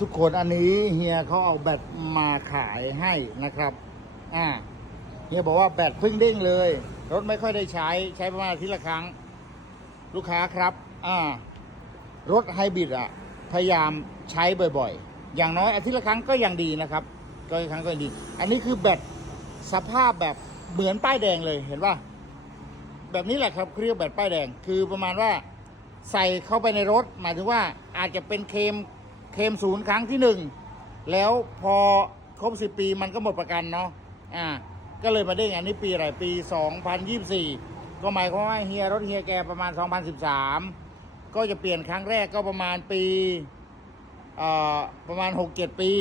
ทุกคนอันนี้เฮียเขาเอาแบตมาขายให้นะครับ อ่าเฮียบอกว่าแบตเพิ่งเด้งเลย รถไม่ค่อยได้ใช้ใช้ประมาณอาทิตย์ละครั้ง ลูกค้าครับ อ่า รถไฮบริดอะ พยายามใช้บ่อยๆ อย่างน้อยอาทิตย์ละครั้งก็ยังดีนะครับ ก็ครั้งก็ยังดี อันนี้คือแบตสภาพแบบเหมือนป้ายแดงเลยเห็นป่ะแบบนี้แหละครับเรียกแบตป้ายแดง คือประมาณว่าใส่เข้าไปในรถ หมายถึงว่าอาจจะเป็นเคม เคมศูนย์ครั้งที่หนึ่งแล้วพอครบสิบปีมันก็หมดประกันเนาะอ่าก็เลยมาเด้งอันนี้ปีอะไรปี 2024 ก็หมายความว่าเฮียรถเฮียแกประมาณ 2013 ก็จะเปลี่ยนครั้งแรกก็ประมาณปีเอ่อประมาณ 6-7 ปี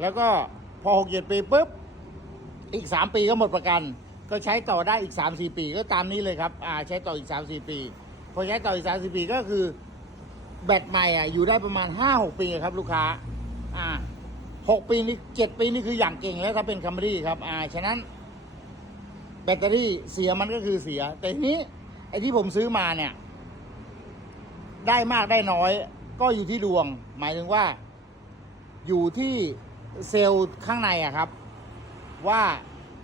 แล้วก็พอ 6-7 ปีปุ๊บ อีก 3 ปีก็หมดประกัน ก็ใช้ต่อได้อีก 3-4 ปี ก็ตามนี้เลยครับอ่าใช้ต่ออีก 3-4 ปี พอใช้ต่ออีก 3-4 ปีก็คือ แบตใหม่อะอยู่ได้ประมาณ5-6ปีครับลูกค้า อ่า6ปีนี่7ปีนี่คืออย่างเก่งแล้วถ้าเป็นคัมรี่ครับ อ่า ฉะนั้น แบตเตอรี่เสียมันก็คือเสีย แต่ทีนี้ ไอ้ที่ผมซื้อมาเนี่ย ได้มากได้น้อย ก็อยู่ที่ดวง หมายถึงว่า อยู่ที่เซลล์ข้างในอะครับ ว่า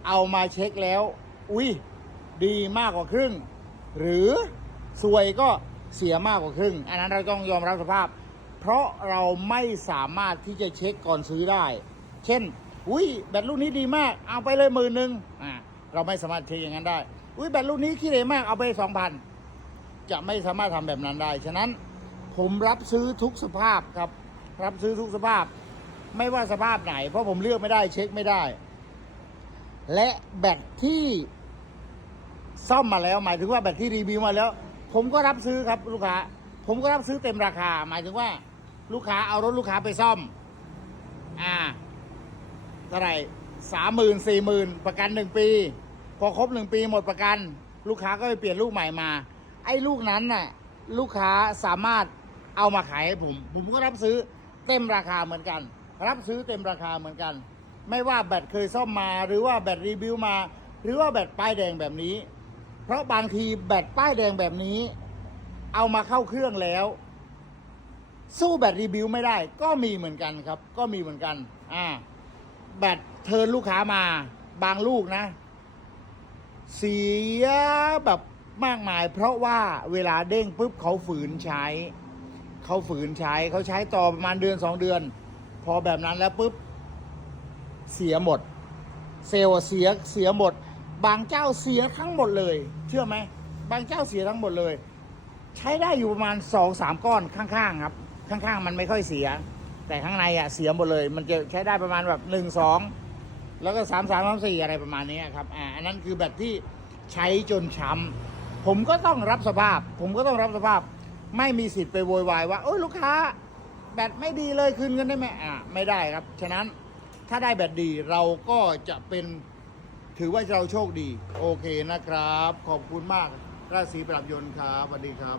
เอามาเช็คแล้ว อุ้ยดีมากกว่าครึ่ง หรือสวยก็ เสียมากกว่าครึ่ง อันนั้นเราต้องยอมรับสภาพ เพราะเราไม่สามารถที่จะเช็คก่อนซื้อได้ เช่น อุ้ยแบตลูกนี้ดีมาก เอาไปเลยหมื่นหนึ่งอ่าเราไม่สามารถเช็คอย่างนั้นได้ อุ้ยแบตลูกนี้ขี้เหร่มากเอาไปสองพันจะไม่สามารถทำแบบนั้นได้ ฉะนั้นผมรับซื้อทุกสภาพครับ รับซื้อทุกสภาพ ไม่ว่าสภาพไหน เพราะผมเลือกไม่ได้เช็คไม่ได้ และแบตที่ซ่อมมาแล้วหมายถึงว่าแบตที่รีวิวมาแล้ว ผมก็รับซื้อครับลูกค้า ผมก็รับซื้อเต็มราคา หมายถึงว่า ลูกค้าเอารถลูกค้าไปซ่อม อ่าเท่าไหร่สามหมื่นสี่หมื่นประกันหนึ่งปี พอครบหนึ่งปีหมดประกัน ลูกค้าก็ไปเปลี่ยนลูกใหม่มา ไอ้ลูกนั้นน่ะ ลูกค้าสามารถเอามาขายให้ผม ผมก็รับซื้อเต็มราคาเหมือนกัน รับซื้อเต็มราคาเหมือนกัน ไม่ว่าแบตเคยซ่อมมา หรือว่าแบตรีวิวมา หรือว่าแบตป้ายแดงแบบนี้ เพราะบางทีแบตป้ายแดงแบบนี้ เอามาเข้าเครื่องแล้ว สู้แบตรีวิวไม่ได้ ก็มีเหมือนกันครับ ก็มีเหมือนกัน อ่า แบตเทิร์นลูกค้ามา บางลูกนะ เสียแบบมากมาย เพราะว่าเวลาเด้งปุ๊บเขาฝืนใช้ เขาฝืนใช้เขาใช้ต่อประมาณเดือนสองเดือน พอแบบนั้นแล้วปุ๊บเสียหมด เซลล์เสียเสียหมด บางเจ้าเสียทั้งหมดเลย เชื่อไหม บางเจ้าเสียทั้งหมดเลย ใช้ได้อยู่ประมาณสองสามก้อนข้างๆครับ ข้างๆ มันไม่ค่อยเสีย แต่ข้างในอะเสียหมดเลย มันจะใช้ได้ประมาณแบบหนึ่งสองแล้วก็สามสามสามสี่อะไรประมาณนี้ครับอ่าอันนั้นคือแบตที่ใช้จนช้ำผมก็ต้องรับสภาพ ผมก็ต้องรับสภาพ ไม่มีสิทธิ์ไปโวยวายว่าโอ้ยลูกค้า แบตไม่ดีเลยคืนเงินได้ไหมอ่าไม่ได้ครับ ฉะนั้นถ้าได้แบตดีเราก็จะเป็น ถือว่าเราโชคดี โอเคนะครับ ขอบคุณมากราศีปรับยนต์ครับสวัสดีครับ